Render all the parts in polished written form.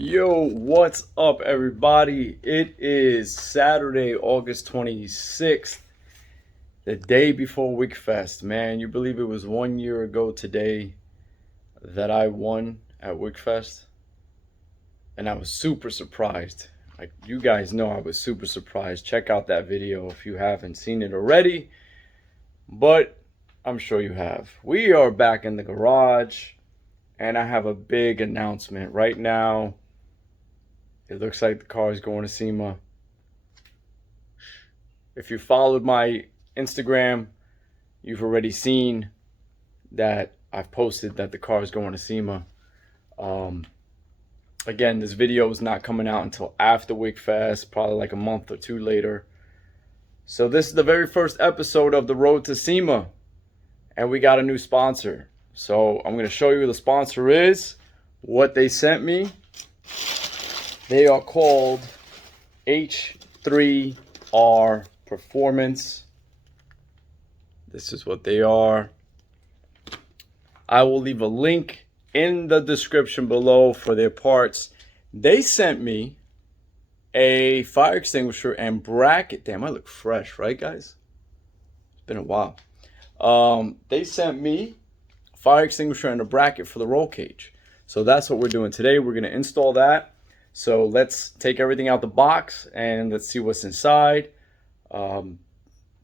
Yo, what's up, everybody? It is Saturday, August 26th, the day before WickFest. Man, you believe it was 1 year ago today that I won at WickFest? And I was super surprised. Like, you guys know I was super surprised. Check out that video if you haven't seen it already, but I'm sure you have. We are back in the garage, and I have a big announcement right now. It looks like the car is going to SEMA. If you followed my Instagram, you've already seen that I've posted that the car is going to SEMA. Again, this video is not coming out until after WickFest, probably like a month or two later. So this is the very first episode of the Road to SEMA, and we got a new sponsor. So I'm going to show you who the sponsor is, what they sent me. They are called H3RPerformance. This is what they are. I will leave a link in the description below for their parts. They sent me a fire extinguisher and bracket. Damn, I look fresh, right, guys? It's been a while. They sent me a fire extinguisher and a bracket for the roll cage. So that's what we're doing today. We're going to install that. So let's take everything out the box and let's see what's inside.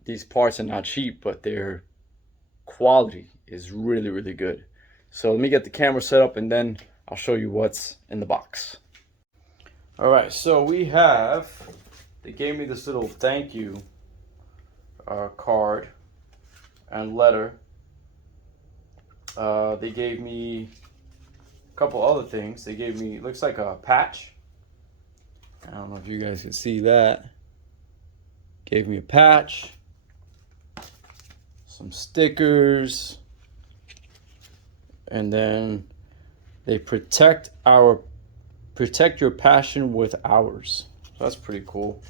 These parts are not cheap, but their quality is really, really good. So let me get the camera set up and then I'll show you what's in the box. All right, so they gave me this little thank you card and letter. They gave me a couple other things. They gave me, looks like a patch. I don't know if you guys can see that. Gave me a patch, some stickers, and then they protect your passion with ours. So that's pretty cool.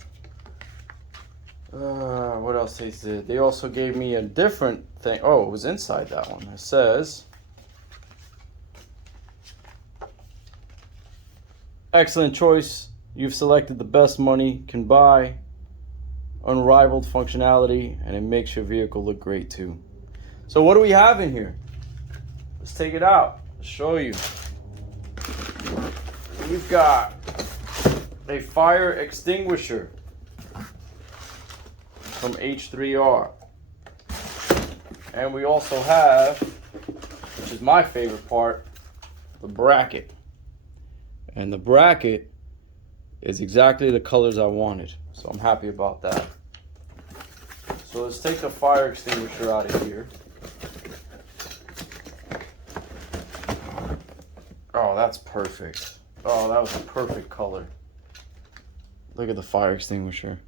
What else they did? They also gave me a different thing. Oh, it was inside that one. It says, excellent choice. You've selected the best money can buy, unrivaled functionality, and it makes your vehicle look great too. So what do we have in here? Let's take it out. I'll show you. We've got a fire extinguisher from H3R. And we also have, which is my favorite part, the bracket. And the bracket is exactly the colors I wanted. So I'm happy about that. So let's take the fire extinguisher out of here. Oh, that's perfect. Oh, that was a perfect color. Look at the fire extinguisher.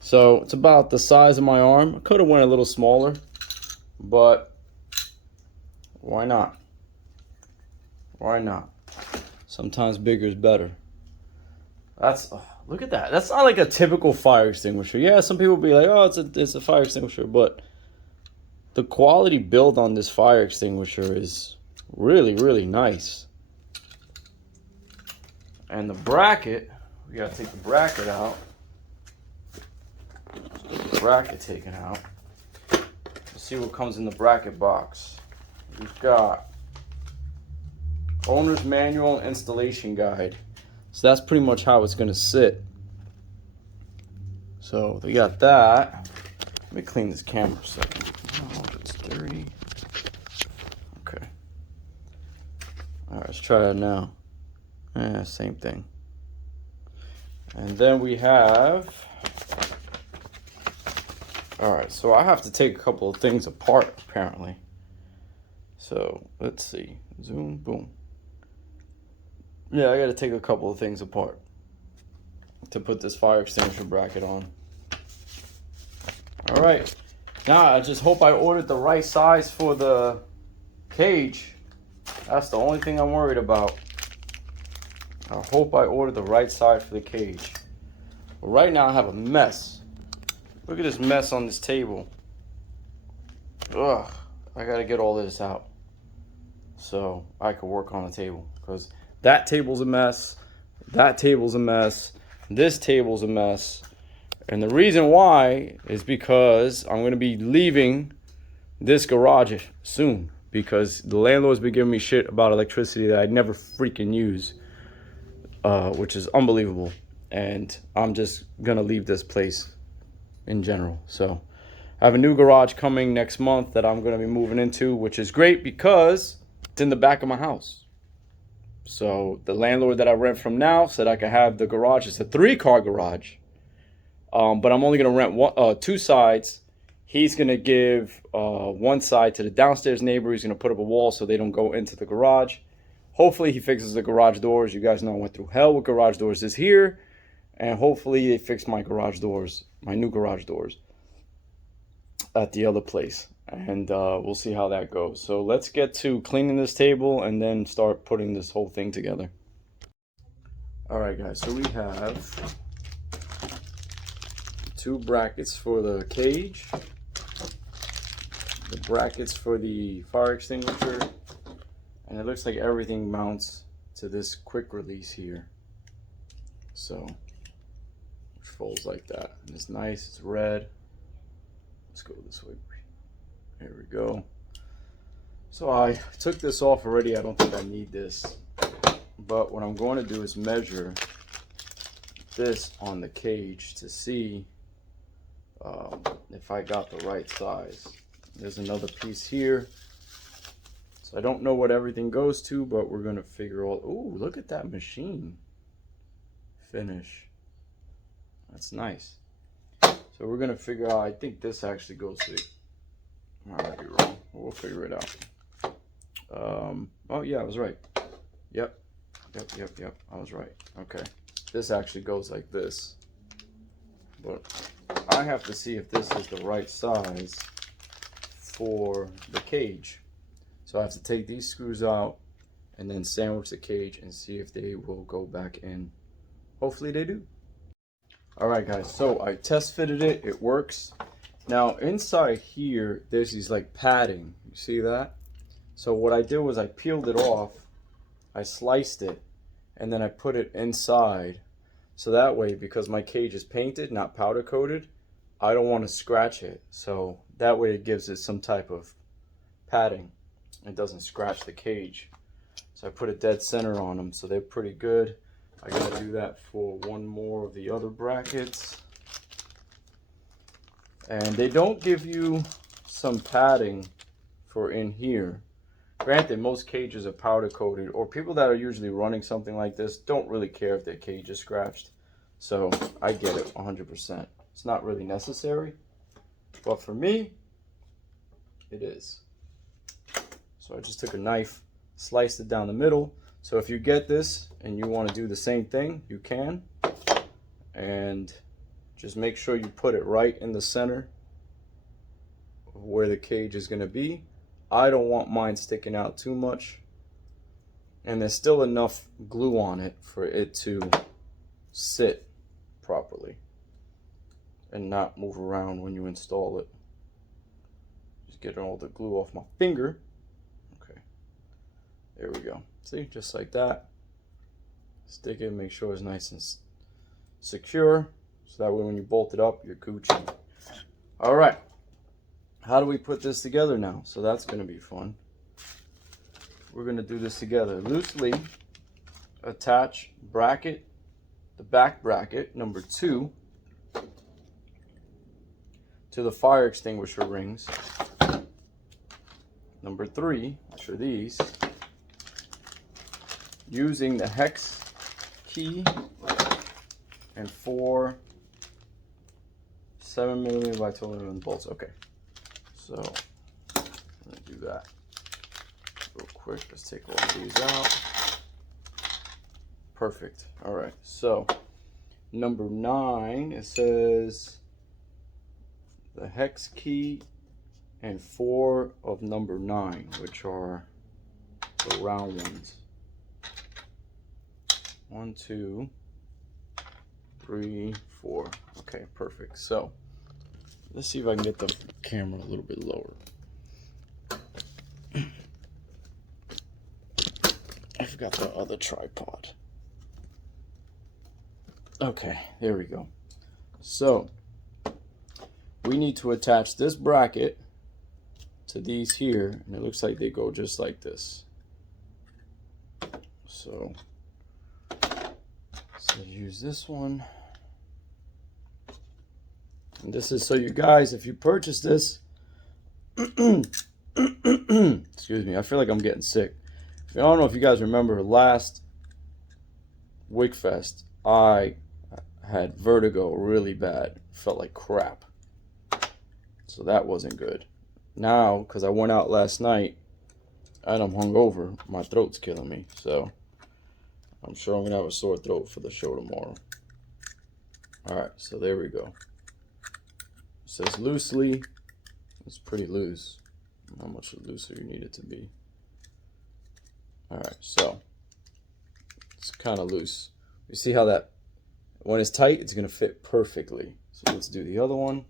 So it's about the size of my arm. I could have went a little smaller, but why not? Why not? Sometimes bigger is better. Look at that. That's not like a typical fire extinguisher. Yeah, some people be like, oh, it's a fire extinguisher, but the quality build on this fire extinguisher is really, really nice. And the bracket, we gotta take the bracket out. Get the bracket taken out. Let's see what comes in the bracket box. We've got owner's manual and installation guide. So that's pretty much how it's going to sit. So they got that. Let me clean this camera a second. Oh, it's dirty. Okay. All right, let's try that now. Same thing. And then we have... All right, so I have to take a couple of things apart, apparently. So let's see. Zoom, boom. Yeah, I got to take a couple of things apart to put this fire extinguisher bracket on. All right. Now, I just hope I ordered the right size for the cage. That's the only thing I'm worried about. I hope I ordered the right size for the cage. But right now, I have a mess. Look at this mess on this table. Ugh. I got to get all this out so I could work on the table, because That table's a mess. That table's a mess. This table's a mess. And the reason why is because I'm going to be leaving this garage soon, because the landlord's been giving me shit about electricity that I never freaking use, which is unbelievable. And I'm just going to leave this place in general. So I have a new garage coming next month that I'm going to be moving into, which is great because it's in the back of my house. So the landlord that I rent from now said I could have the garage. It's a 3-car garage, but I'm only going to rent 2 sides. He's going to give one side to the downstairs neighbor. He's going to put up a wall so they don't go into the garage. Hopefully he fixes the garage doors. You guys know I went through hell with garage doors this year. And hopefully they fix my garage doors, my new garage doors at the other place. And we'll see how that goes. So let's get to cleaning this table and then start putting this whole thing together. All right, guys, so we have 2 brackets for the cage, the brackets for the fire extinguisher, and it looks like everything mounts to this quick release here. So it folds like that, and it's nice, it's red. Let's go this way. There we go. So I took this off already. I don't think I need this. But what I'm going to do is measure this on the cage to see if I got the right size. There's another piece here. So I don't know what everything goes to, but we're going to figure out. Ooh, look at that machine finish. That's nice. So we're going to figure out, I think this actually goes to, I might be wrong. We'll figure it out. Oh yeah, I was right. Yep. I was right. Okay. This actually goes like this. But I have to see if this is the right size for the cage. So I have to take these screws out and then sandwich the cage and see if they will go back in. Hopefully they do. Alright guys, so I test fitted it. It works. Now inside here, there's these like padding. You see that? So what I did was I peeled it off, I sliced it, and then I put it inside. So that way, because my cage is painted, not powder coated, I don't want to scratch it. So that way it gives it some type of padding. It doesn't scratch the cage. So I put a dead center on them, so they're pretty good. I gotta do that for one more of the other brackets. And they don't give you some padding for in here. Granted, most cages are powder coated, or people that are usually running something like this don't really care if their cage is scratched. So I get it 100%. It's not really necessary, but for me, it is. So I just took a knife, sliced it down the middle. So if you get this and you want to do the same thing, you can. And just make sure you put it right in the center of where the cage is going to be. I don't want mine sticking out too much. And there's still enough glue on it for it to sit properly and not move around when you install it. Just getting all the glue off my finger. Okay, there we go. See, just like that. Stick it, make sure it's nice and secure, so that way when you bolt it up, you're Gucci. All right, how do we put this together now? So that's going to be fun. We're going to do this together. Loosely attach bracket, the back bracket, number 2, to the fire extinguisher rings. Number 3, which are these, using the hex key and 4 7mm by 12mm bolts. Okay, so I'm gonna do that real quick. Let's take all of these out. Perfect. All right, so number 9, it says the hex key and 4 of number 9, which are the round ones. 1, 2, 3, 4. Okay, perfect. So let's see if I can get the camera a little bit lower. If forgot the other tripod. Okay, there we go. So we need to attach this bracket to these here, and it looks like they go just like this. So use this one. And this is so you guys, if you purchase this, excuse me, I feel like I'm getting sick. I don't know if you guys remember last Wigfest, I had vertigo really bad. Felt like crap. So that wasn't good. Now, because I went out last night and I'm hungover, my throat's killing me. So I'm sure I'm going to have a sore throat for the show tomorrow. Alright, so there we go. It says loosely. It's pretty loose. How much looser you need it to be. Alright, so it's kind of loose. You see how that, when it's tight, it's going to fit perfectly. So let's do the other one.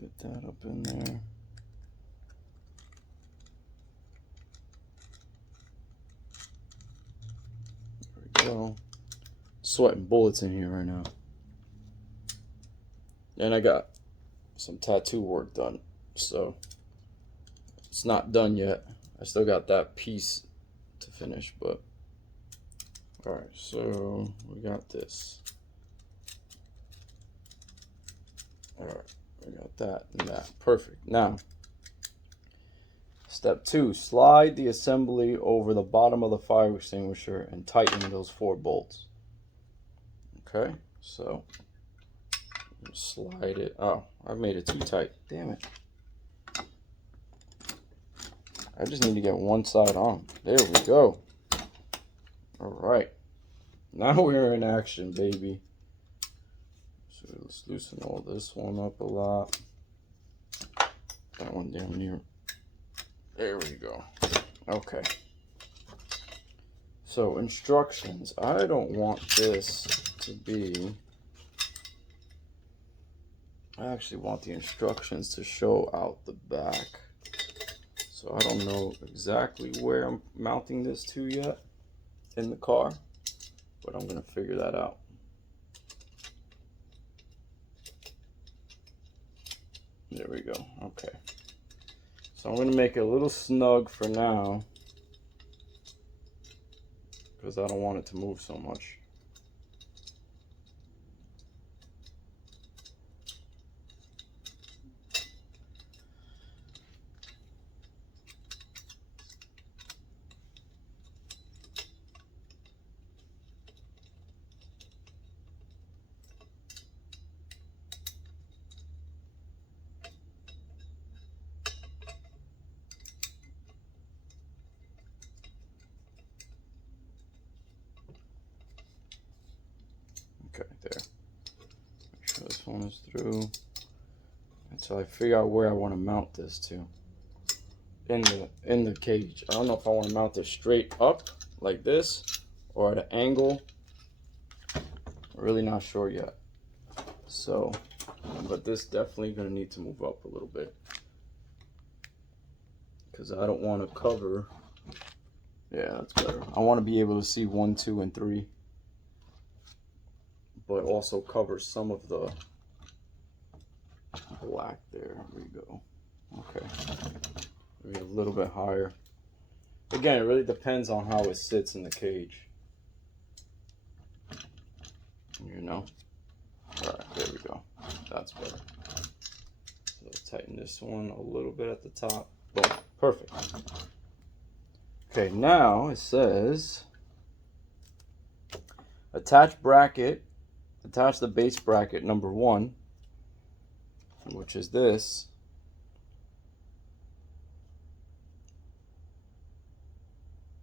Get that up in there. There we go. Sweating bullets in here right now. And I got some tattoo work done, so it's not done yet. I still got that piece to finish, but all right, so we got this. All right, we got that and that. Perfect. Now, step 2, slide the assembly over the bottom of the fire extinguisher and tighten those 4 bolts. Okay, so slide it. Oh, I made it too tight. Damn it. I just need to get one side on. There we go. All right. Now we're in action, baby. So let's loosen all this one up a lot. That one down here. There we go. Okay. So instructions. I don't want this to be... I actually want the instructions to show out the back. So I don't know exactly where I'm mounting this to yet in the car, but I'm gonna figure that out. There we go. Okay. So I'm gonna make it a little snug for now because I don't want it to move so much. Okay, there. Make sure this one is through until I figure out where I want to mount this to in the cage. I don't know if I want to mount it straight up like this or at an angle. I'm really not sure yet. So, but this definitely gonna need to move up a little bit because I don't want to cover. Yeah, that's better. I want to be able to see 1, 2, and 3. But also cover some of the black there. We go. Okay. Maybe a little bit higher. Again, it really depends on how it sits in the cage. You know? Alright, there we go. That's better. So tighten this one a little bit at the top. Boom. Perfect. Okay, now it says attach bracket. Attach the base bracket number 1, which is this.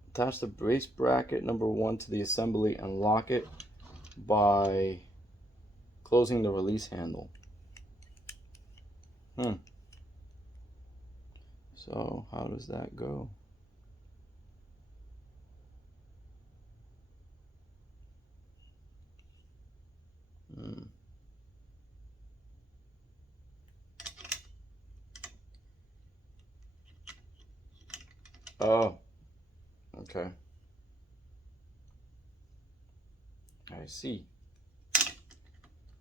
Attach the base bracket number 1 to the assembly and lock it by closing the release handle. So how does that go? Oh, okay. I see.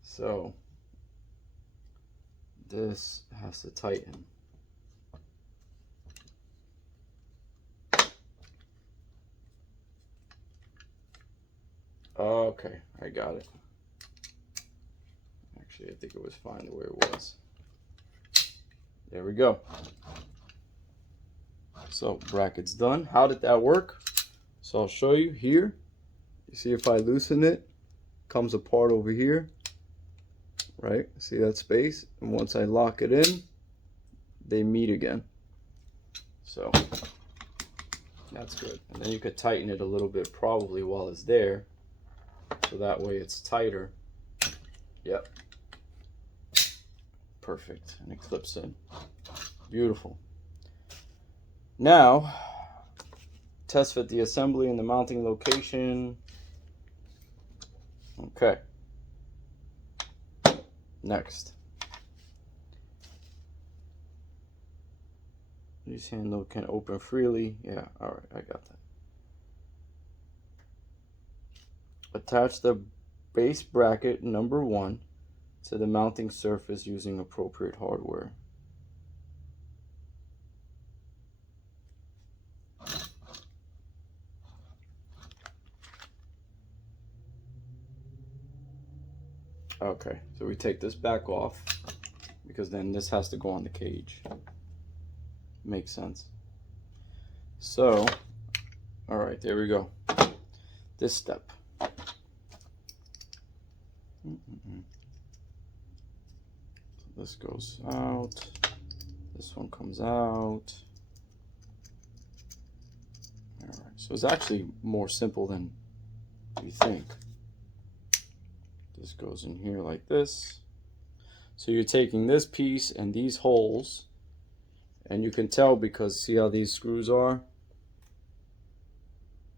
So this has to tighten. Okay, I got it. Actually, I think it was fine the way it was. There we go. So bracket's done. How did that work? So I'll show you here. You see if I loosen it, comes apart over here, right? See that space? And once I lock it in, they meet again. So that's good. And then you could tighten it a little bit probably while it's there, so that way it's tighter. Yep. Perfect. And it clips in. Beautiful. Now, test fit the assembly and the mounting location. Okay. Next. This handle can open freely. Yeah, alright, I got that. Attach the base bracket number 1 to the mounting surface using appropriate hardware. Okay, so we take this back off because then this has to go on the cage. Makes sense. So, all right, there we go. This step. So this goes out. This one comes out. All right, so it's actually more simple than you think. This goes in here like this. So you're taking this piece and these holes, and you can tell because see how these screws are?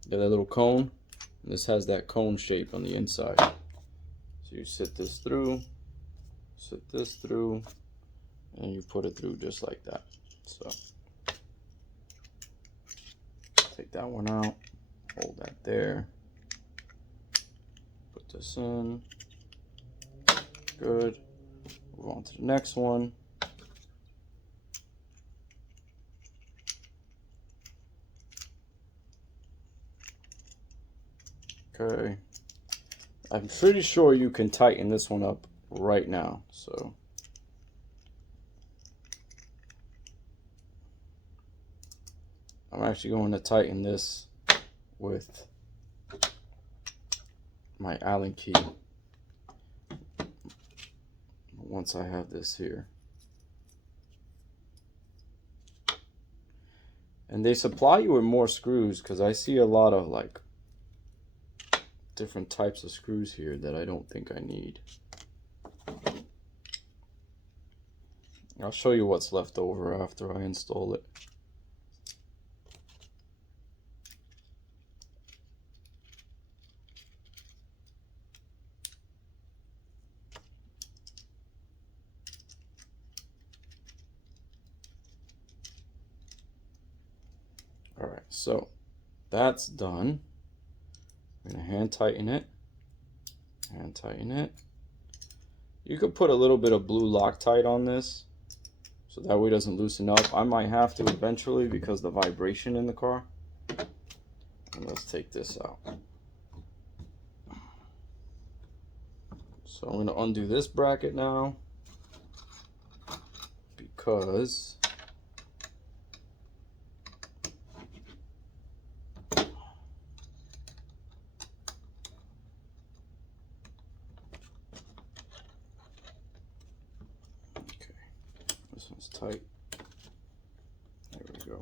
They're that little cone, and this has that cone shape on the inside. So you sit this through, and you put it through just like that. So take that one out, hold that there, put this in. Good. Move on to the next one. Okay. I'm pretty sure you can tighten this one up right now. So I'm actually going to tighten this with my Allen key. Once I have this here. And they supply you with more screws because I see a lot of like different types of screws here that I don't think I need. I'll show you what's left over after I install it. Alright, so that's done. I'm going to hand tighten it. Hand tighten it. You could put a little bit of blue Loctite on this so that way it doesn't loosen up. I might have to eventually because the vibration in the car. And let's take this out. So I'm going to undo this bracket now because this one's tight. There we go.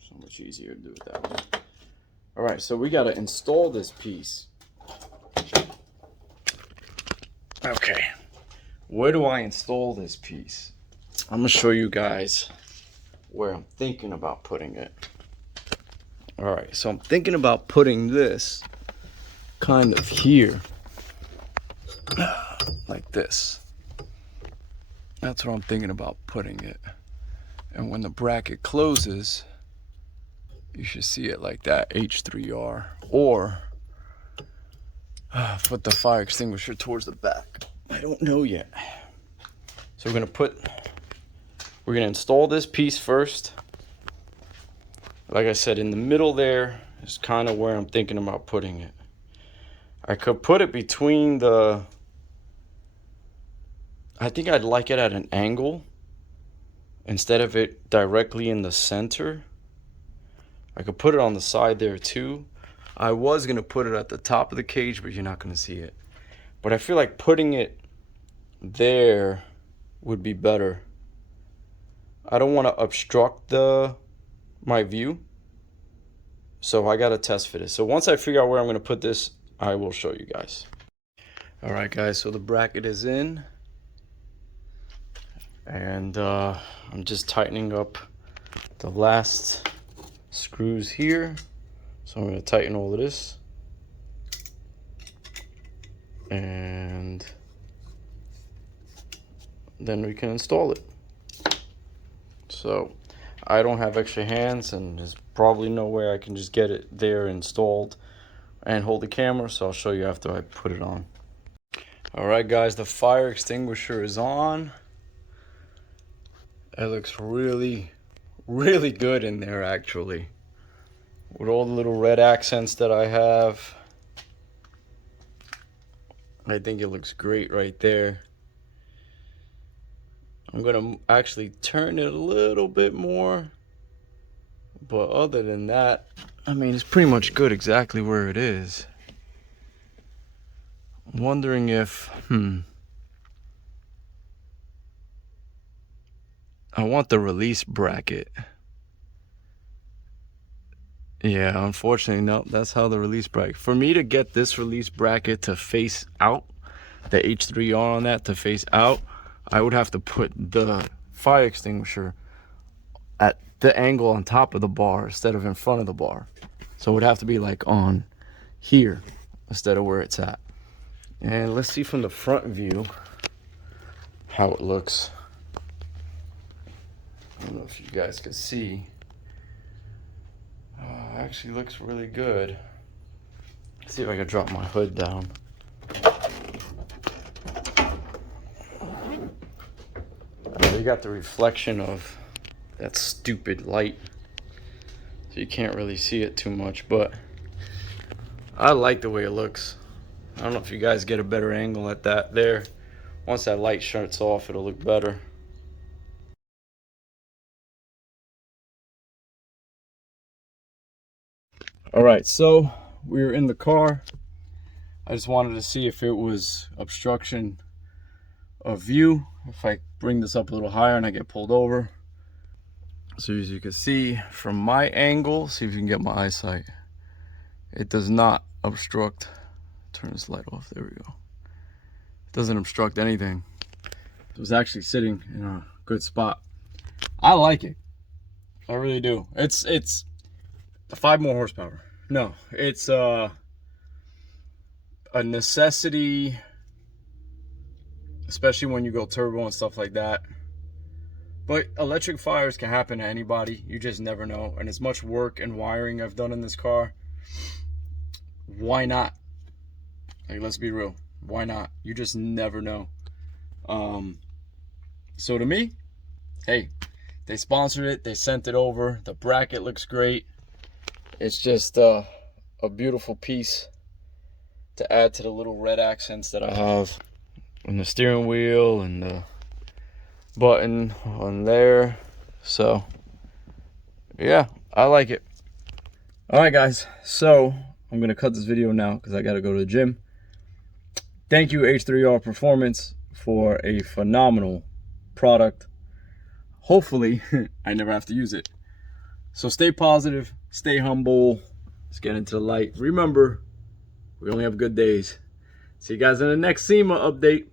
So much easier to do it that way. All right, so we got to install this piece. Okay, where do I install this piece? I'm gonna show you guys where I'm thinking about putting it. All right, so I'm thinking about putting this kind of here, like this. That's what I'm thinking about putting it. And when the bracket closes, you should see it like that, H3R. Or put the fire extinguisher towards the back. I don't know yet. So we're gonna install this piece first. Like I said, in the middle there is kind of where I'm thinking about putting it. I could put it between the, I think I'd like it at an angle instead of it directly in the center. I could put it on the side there too. I was gonna put it at the top of the cage, but you're not gonna see it. But I feel like putting it there would be better. I don't want to obstruct my view, so I gotta test fit it. So once I figure out where I'm gonna put this, I will show you guys. All right, guys, so the bracket is in, and I'm just tightening up the last screws here. So I'm going to tighten all of this, and then we can install it. So I don't have extra hands, and there's probably no way I can just get it there installed and hold the camera, so I'll show you after I put it on. All right, guys, the fire extinguisher is on. It looks really, really good in there, actually, with all the little red accents that I have. I think it looks great right there. I'm gonna actually turn it a little bit more, but other than that, I mean, it's pretty much good exactly where it is. I'm wondering if I want the release bracket. Yeah, unfortunately, no, that's how the release bracket. For me to get this release bracket to face out, the H3R on that to face out, I would have to put the fire extinguisher at the angle on top of the bar instead of in front of the bar. So it would have to be like on here instead of where it's at. And let's see from the front view how it looks. I don't know if you guys can see. Actually looks really good. Let's see if I can drop my hood down. You got the reflection of that stupid light, so you can't really see it too much, but I like the way it looks. I don't know if you guys get a better angle at that there. Once that light shuts off, it'll look better. All right, so we're in the car. I just wanted to see if it was obstruction of view, if I bring this up a little higher and I get pulled over. So as you can see from my angle, see if you can get my eyesight, it does not obstruct. Turn this light off, there we go. It doesn't obstruct anything. It was actually sitting in a good spot. I like it, I really do. It's 5 more horsepower. No, it's a necessity, especially when you go turbo and stuff like that. But electric fires can happen to anybody. You just never know. And as much work and wiring I've done in this car, why not? Like, let's be real. Why not? You just never know. So to me, hey, they sponsored it. They sent it over. The bracket looks great. It's just a beautiful piece to add to the little red accents that I have on the steering wheel and the button on there. So yeah, I like it. All right, guys, so I'm gonna cut this video now because I gotta go to the gym. Thank you, H3RPerformance, for a phenomenal product. Hopefully I never have to use it. So stay positive, stay humble. Let's get into the light. Remember, we only have good days. See you guys in the next SEMA update.